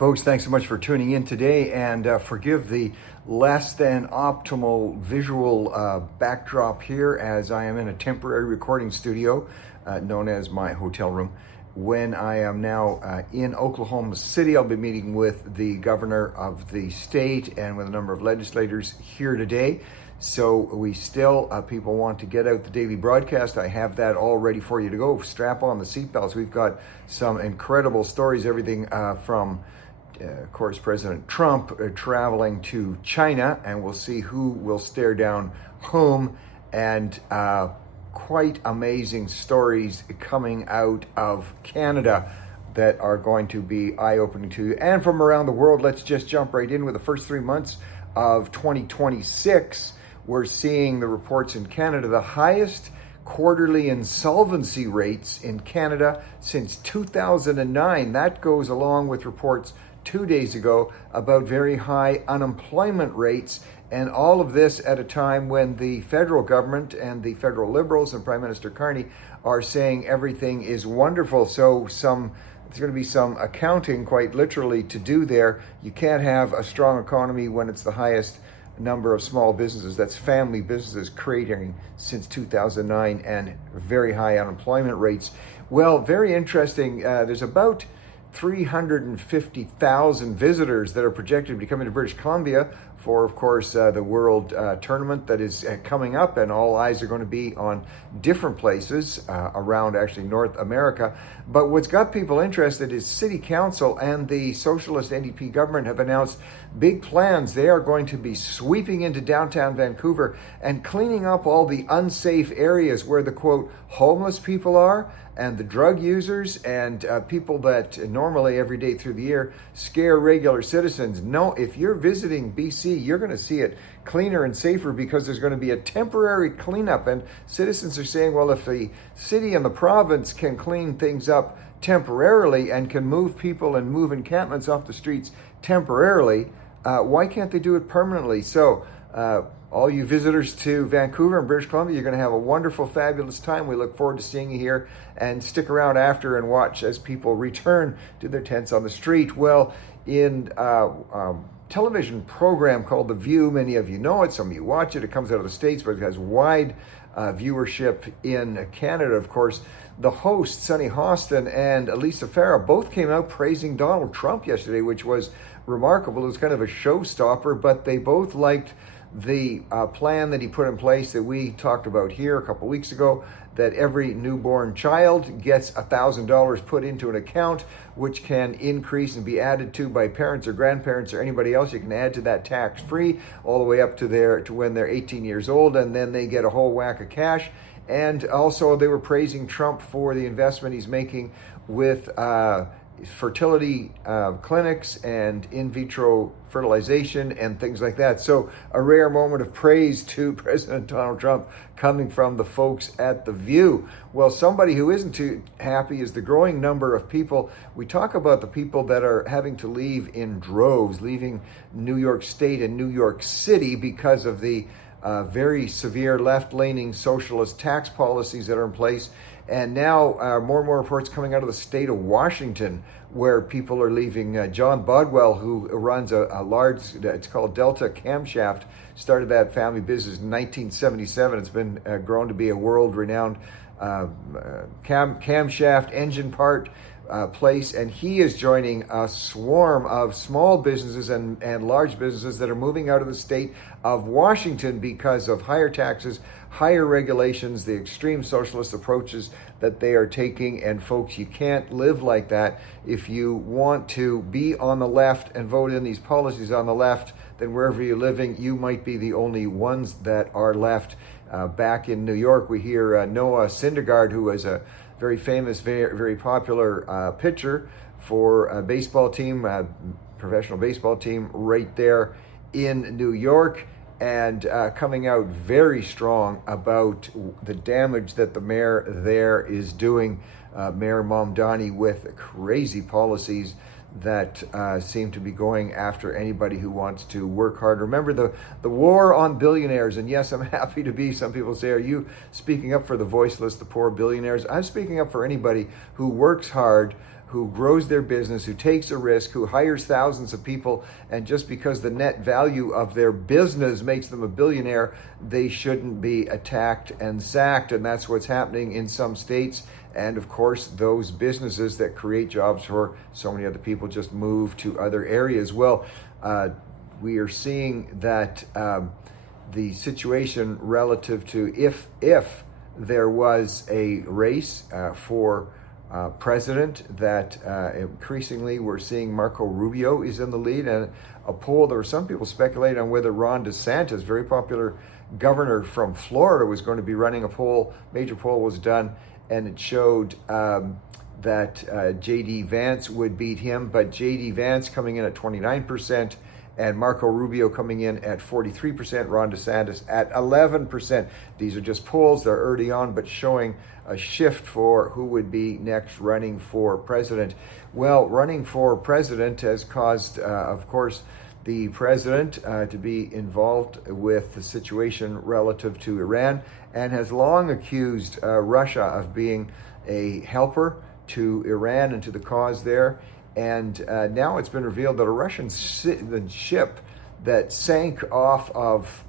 Folks, thanks so much for tuning in today, and forgive the less than optimal visual backdrop here, as I am in a temporary recording studio known as my hotel room. When I am now in Oklahoma City, I'll be meeting with the governor of the state and with a number of legislators here today. So we still, people want to get out the daily broadcast. I have that all ready for you to go. Strap on the seatbelts. We've got some incredible stories, everything from of course, President Trump traveling to China, and we'll see who will stare down whom, and quite amazing stories coming out of Canada that are going to be eye-opening to you. And from around the world, let's just jump right in with the first 3 months of 2026. We're seeing the reports in Canada, the highest quarterly insolvency rates in Canada since 2009. That goes along with reports 2 days ago about very high unemployment rates, and all of this at a time when the federal government and the federal Liberals and Prime Minister Carney are saying everything is wonderful. So there's going to be some accounting, quite literally, to do there. You can't have a strong economy when it's the highest number of small businesses, that's family businesses, creating since 2009, and very high unemployment rates. Well, very interesting. There's about 350,000 visitors that are projected to be coming to British Columbia for, of course, the World Tournament that is coming up, and all eyes are going to be on different places around actually North America. But what's got people interested is City Council and the Socialist NDP government have announced big plans. They are going to be sweeping into downtown Vancouver and cleaning up all the unsafe areas where the, quote, homeless people are, and the drug users, and people that normally every day through the year scare regular citizens. No, if you're visiting BC, you're going to see it cleaner and safer because there's going to be a temporary cleanup. And citizens are saying, well, if the city and the province can clean things up temporarily and can move people and move encampments off the streets temporarily, why can't they do it permanently? So all you visitors to Vancouver and British Columbia, you're going to have a wonderful, fabulous time. We look forward to seeing you here, and stick around after and watch as people return to their tents on the street. Well, in television program called The View, many of you know it, some of you watch it. It comes out of the States, but it has wide viewership in Canada, of course. The host, Sunny Hostin, and Elisa Farah both came out praising Donald Trump yesterday, which was remarkable. It was kind of a showstopper, but they both liked the plan that he put in place that we talked about here a couple weeks ago, that every newborn child gets $1,000 put into an account, which can increase and be added to by parents or grandparents or anybody else. You can add to that tax-free all the way up to when they're 18 years old, and then they get a whole whack of cash. And also they were praising Trump for the investment he's making with fertility clinics and in vitro fertilization and things like that. So a rare moment of praise to President Donald Trump coming from the folks at The View. Well, somebody who isn't too happy is the growing number of people. We talk about the people that are having to leave in droves, leaving New York State and New York City because of the very severe left-leaning socialist tax policies that are in place. And now more and more reports coming out of the state of Washington where people are leaving. John Bodwell, who runs a large, it's called Delta Camshaft, started that family business in 1977. It's been grown to be a world-renowned camshaft engine part place, and he is joining a swarm of small businesses and large businesses that are moving out of the state of Washington because of higher taxes, higher regulations, the extreme socialist approaches that they are taking. And folks, you can't live like that. If you want to be on the left and vote in these policies on the left, then wherever you're living, you might be the only ones that are left. Back in New York, we hear Noah Syndergaard, who was a very famous, very popular pitcher for a baseball team, professional baseball team right there in New York, and coming out very strong about the damage that the mayor there is doing, Mayor Mamdani, with crazy policies that seem to be going after anybody who wants to work hard. Remember the war on billionaires, and yes, I'm happy to be, some people say, are you speaking up for the voiceless, the poor billionaires? I'm speaking up for anybody who works hard, who grows their business, who takes a risk, who hires thousands of people, and just because the net value of their business makes them a billionaire, they shouldn't be attacked and sacked. And that's what's happening in some states. And of course, those businesses that create jobs for so many other people just move to other areas. Well, we are seeing that the situation relative to if there was a race for president, that increasingly we're seeing Marco Rubio is in the lead, and a poll, there were some people speculating on whether Ron DeSantis, very popular governor from Florida, was going to be running a poll. Major poll was done, and it showed that J.D. Vance would beat him, but J.D. Vance coming in at 29%, and Marco Rubio coming in at 43%, Ron DeSantis at 11%. These are just polls, they're early on, but showing a shift for who would be next running for president. Well, running for president has caused, of course, the president to be involved with the situation relative to Iran, and has long accused Russia of being a helper to Iran and to the cause there. And now it's been revealed that a Russian ship that sank off of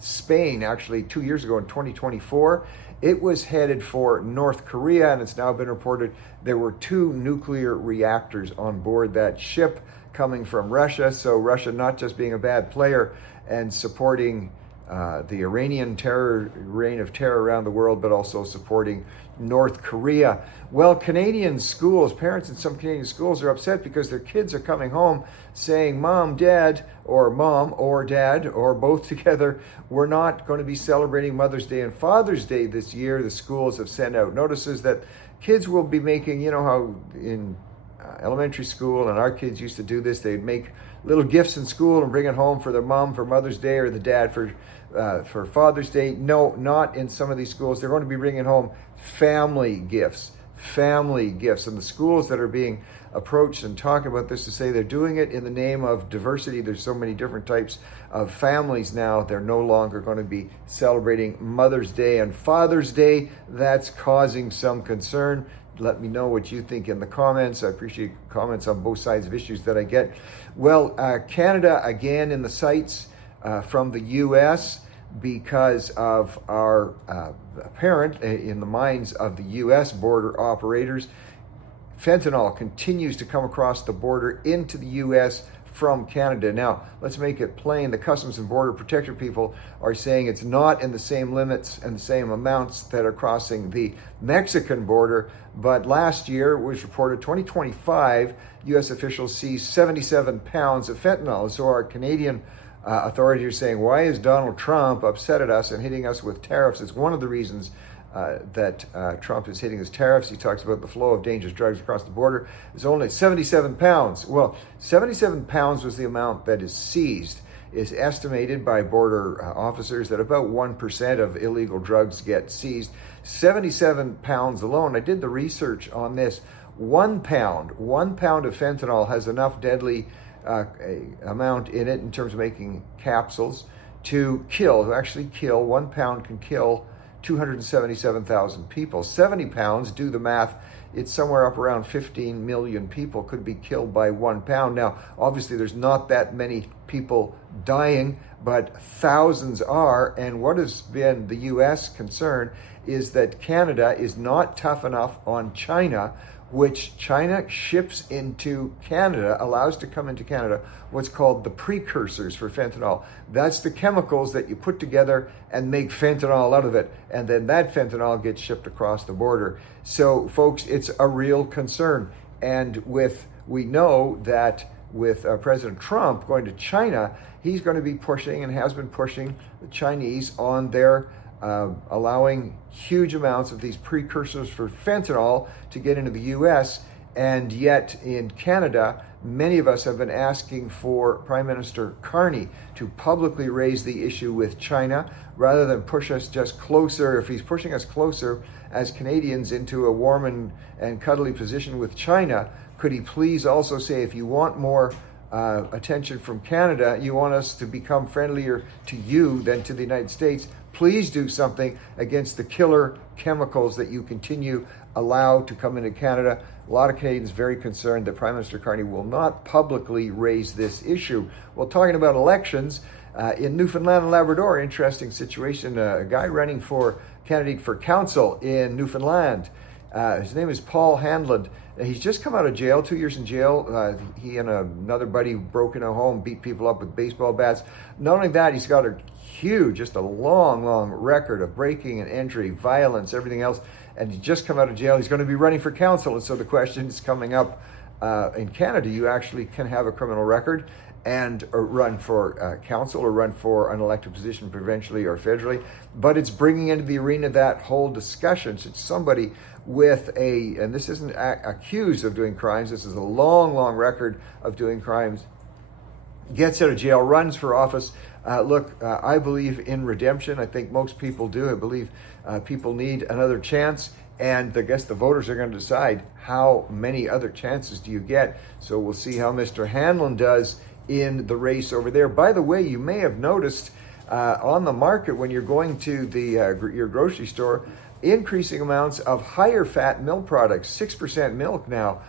Spain, actually 2 years ago in 2024, it was headed for North Korea, and it's now been reported there were 2 nuclear reactors on board that ship coming from Russia. So Russia not just being a bad player and supporting the Iranian reign of terror around the world, but also supporting North Korea. Well, Canadian schools, parents in some Canadian schools are upset because their kids are coming home saying, Mom, Dad, or Mom or Dad, or both together, we're not going to be celebrating Mother's Day and Father's Day this year. The schools have sent out notices that kids will be making, you know how in elementary school, and our kids used to do this, they'd make little gifts in school and bring it home for their mom for Mother's Day, or the dad for Father's Day. No, not in some of these schools. They're going to be bringing home family gifts. And the schools that are being approached and talking about this to say they're doing it in the name of diversity. There's so many different types of families now. They're no longer going to be celebrating Mother's Day and Father's Day. That's causing some concern. Let me know what you think in the comments. I appreciate comments on both sides of issues that I get. Well, Canada again in the sights from the U.S. because of our apparent, in the minds of the U.S. border operators, fentanyl continues to come across the border into the U.S. from Canada. Now, let's make it plain. The Customs and Border Protection people are saying it's not in the same limits and the same amounts that are crossing the Mexican border. But last year it was reported 2025, U.S. officials seized 77 pounds of fentanyl. So our Canadian authorities are saying, why is Donald Trump upset at us and hitting us with tariffs? It's one of the reasons that Trump is hitting his tariffs. He talks about the flow of dangerous drugs across the border. It's only 77 pounds. Well, 77 pounds was the amount that is seized. It's estimated by border officers that about 1% of illegal drugs get seized. 77 pounds alone. I did the research on this. 1 pound of fentanyl has enough deadly amount in it in terms of making capsules to actually kill. 1 pound can kill 277,000 people. 70 pounds, do the math, it's somewhere up around 15 million people could be killed by 1 pound. Now, obviously there's not that many people dying, but thousands are. And what has been the U.S. concern is that Canada is not tough enough on China, which China ships into Canada, allows to come into Canada, what's called the precursors for fentanyl. That's the chemicals that you put together and make fentanyl out of it. And then that fentanyl gets shipped across the border. So folks, it's a real concern. And we know that with President Trump going to China, he's going to be pushing and has been pushing the Chinese on their allowing huge amounts of these precursors for fentanyl to get into the U.S. And yet in Canada, many of us have been asking for Prime Minister Carney to publicly raise the issue with China rather than push us just closer. If he's pushing us closer as Canadians into a warm and cuddly position with China, could he please also say, if you want more attention from Canada, you want us to become friendlier to you than to the United States, please do something against the killer chemicals that you continue allow to come into Canada. A lot of Canadians very concerned that Prime Minister Carney will not publicly raise this issue. Well, talking about elections, in Newfoundland and Labrador, interesting situation. A guy running for candidate for council in Newfoundland. His name is Paul Hanlon. He's just come out of jail, 2 years in jail. He and another buddy broke in a home, beat people up with baseball bats. Not only that, he's got a huge, just a long, long record of breaking and entry, violence, everything else. And he's just come out of jail. He's going to be running for council. And so the question is coming up in Canada, you actually can have a criminal record and run for council or run for an elected position provincially or federally. But it's bringing into the arena that whole discussion. So it's somebody with and this isn't accused of doing crimes, this is a long, long record of doing crimes, gets out of jail, runs for office. I believe in redemption. I think most people do. I believe people need another chance. And I guess the voters are going to decide how many other chances do you get. So we'll see how Mr. Hanlon does in the race over there. By the way, you may have noticed on the market when you're going to your grocery store, increasing amounts of higher fat milk products. 6% milk now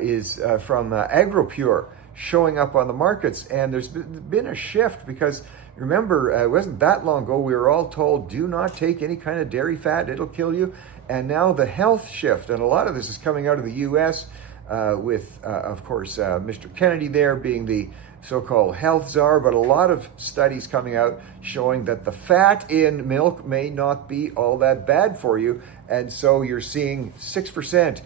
is from AgroPure showing up on the markets. And there's been a shift because remember, it wasn't that long ago we were all told, do not take any kind of dairy fat, it'll kill you. And now the health shift, and a lot of this is coming out of the U.S. With, of course, Mr. Kennedy there being the so-called health czar, but a lot of studies coming out showing that the fat in milk may not be all that bad for you. And so you're seeing 6%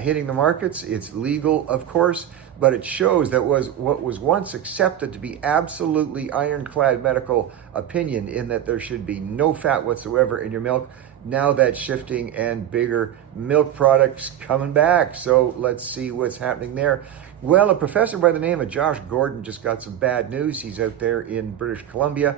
hitting the markets. It's legal, of course, but it shows that what was once accepted to be absolutely ironclad medical opinion in that there should be no fat whatsoever in your milk. Now that's shifting and bigger milk products coming back. So let's see what's happening there. Well, a professor by the name of Josh Gordon just got some bad news. He's out there in British Columbia,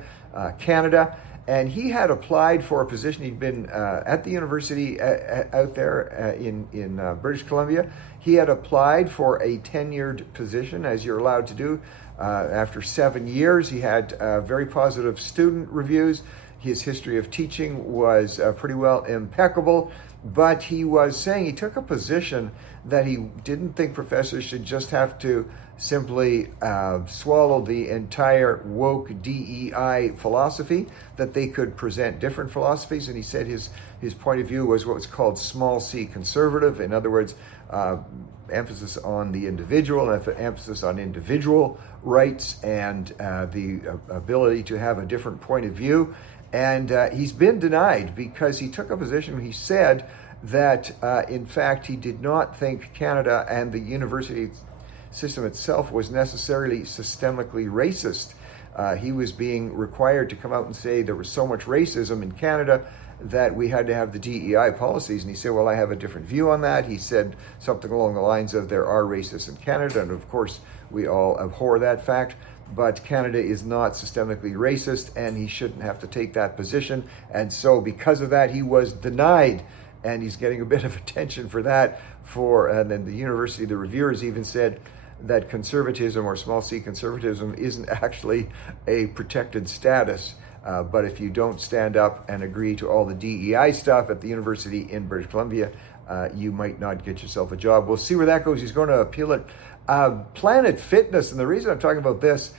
Canada, and he had applied for a position. He'd been at the university out there in British Columbia. He had applied for a tenured position, as you're allowed to do. After 7 years, he had very positive student reviews. His history of teaching was pretty well impeccable, but he was saying he took a position that he didn't think professors should just have to simply swallow the entire woke DEI philosophy, that they could present different philosophies. And he said his point of view was what was called small c conservative. In other words, emphasis on the individual, emphasis on individual rights and the ability to have a different point of view. And he's been denied because he took a position. He said that, in fact, he did not think Canada and the university system itself was necessarily systemically racist. He was being required to come out and say there was so much racism in Canada that we had to have the DEI policies. And he said, well, I have a different view on that. He said something along the lines of there are racists in Canada. And of course, we all abhor that fact. But Canada is not systemically racist, and he shouldn't have to take that position. And so because of that, he was denied, and he's getting a bit of attention for that. And then the university, the reviewers even said that conservatism or small c conservatism isn't actually a protected status. But if you don't stand up and agree to all the DEI stuff at the university in British Columbia, you might not get yourself a job. We'll see where that goes. He's going to appeal it. Planet Fitness, and the reason I'm talking about this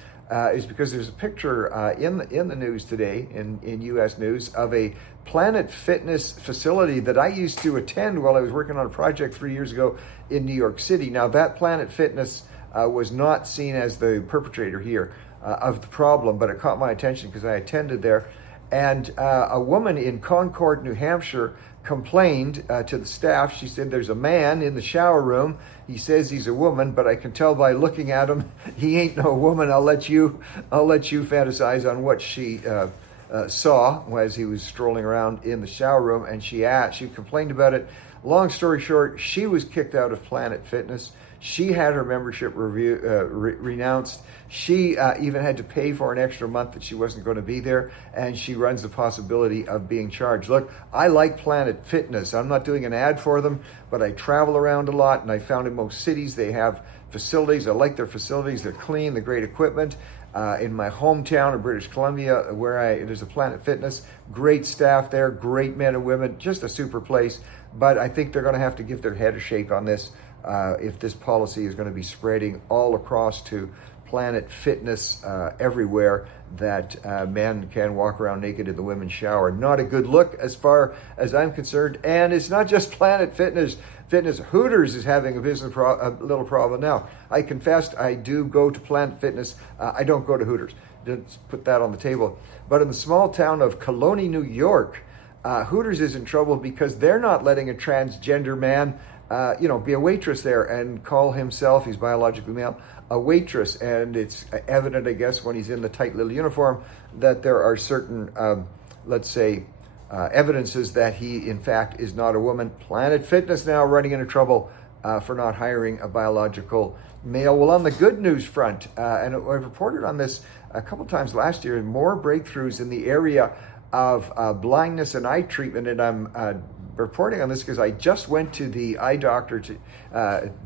is because there's a picture in the news today, in U.S. news, of a Planet Fitness facility that I used to attend while I was working on a project 3 years ago in New York City. Now, that Planet Fitness was not seen as the perpetrator here of the problem, but it caught my attention because I attended there. And a woman in Concord, New Hampshire, complained to the staff. She said, there's a man in the shower room. He says he's a woman, but I can tell by looking at him, he ain't no woman. I'll let you fantasize on what she saw as he was strolling around in the shower room. And she complained about it. Long story short, she was kicked out of Planet Fitness. She had her membership renounced. She even had to pay for an extra month that she wasn't going to be there, and she runs the possibility of being charged. Look, I like Planet Fitness. I'm not doing an ad for them, but I travel around a lot, and I found in most cities they have facilities. I like their facilities. They're clean, they're great equipment. In my hometown of British Columbia, there's a Planet Fitness, great staff there, great men and women, just a super place. But I think they're going to have to give their head a shake on this if this policy is going to be spreading all across to Planet Fitness everywhere, that men can walk around naked in the women's shower. Not a good look as far as I'm concerned. And it's not just Planet Fitness. Hooters is having a little problem now. I confessed I do go to Planet Fitness. I don't go to Hooters. Let's put that on the table. But in the small town of Colony, New York, Hooters is in trouble because they're not letting a transgender man be a waitress there and call himself, he's biologically male, a waitress. And it's evident, I guess, when he's in the tight little uniform, that there are certain, evidences that he, in fact, is not a woman. Planet Fitness now running into trouble for not hiring a biological male. Well, on the good news front, and I've reported on this a couple times last year, more breakthroughs in the area of blindness and eye treatment, and I'm reporting on this because I just went to the eye doctor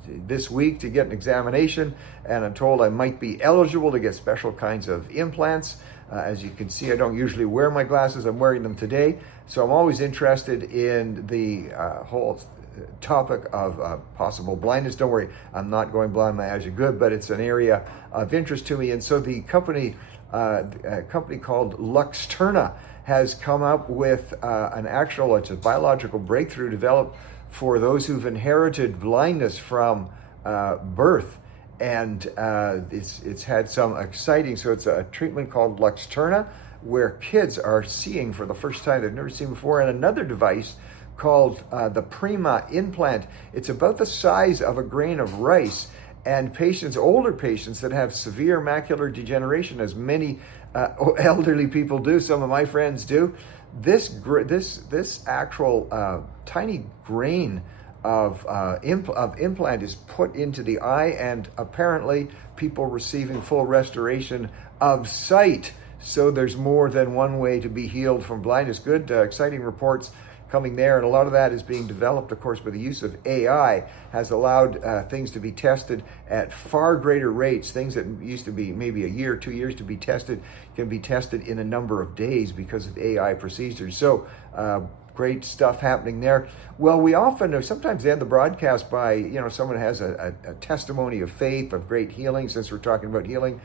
this week to get an examination, and I'm told I might be eligible to get special kinds of implants. As you can see, I don't usually wear my glasses. I'm wearing them today, so I'm always interested in the whole topic of possible blindness. Don't worry, I'm not going blind. My eyes are good, but it's an area of interest to me. And so the company, a company called Luxturna, has come up with it's a biological breakthrough developed for those who've inherited blindness from birth. And it's had some exciting, so it's a treatment called Luxturna, where kids are seeing for the first time they've never seen before, and another device called the Prima implant. It's about the size of a grain of rice, and older patients that have severe macular degeneration, as many elderly people do, some of my friends do, this actual tiny grain of implant is put into the eye, and apparently people receiving full restoration of sight. So there's more than one way to be healed from blindness. Good, exciting reports coming there, and a lot of that is being developed, of course, by the use of AI, has allowed things to be tested at far greater rates. Things that used to be maybe a year, 2 years to be tested can be tested in a number of days because of AI procedures. So great stuff happening there. Well, we sometimes end the broadcast by, someone has a testimony of faith, of great healing, since we're talking about healing.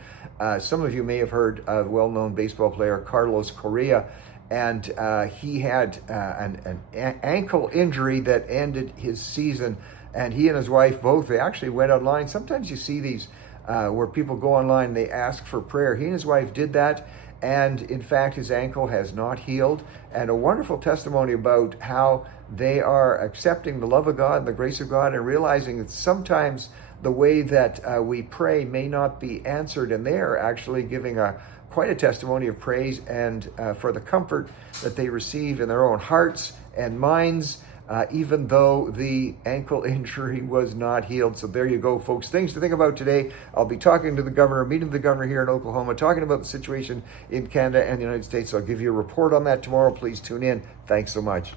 Some of you may have heard of well-known baseball player Carlos Correa, and he had an ankle injury that ended his season. And he and his wife both, they actually went online. Sometimes you see these where people go online and they ask for prayer. He and his wife did that, and in fact his ankle has not healed. And a wonderful testimony about how they are accepting the love of God and the grace of God, and realizing that sometimes the way that we pray may not be answered, and they are actually giving quite a testimony of praise and for the comfort that they receive in their own hearts and minds, even though the ankle injury was not healed. So there you go, folks. Things to think about today. I'll be talking to the governor, meeting the governor here in Oklahoma, talking about the situation in Canada and the United States. So I'll give you a report on that tomorrow. Please tune in. Thanks so much.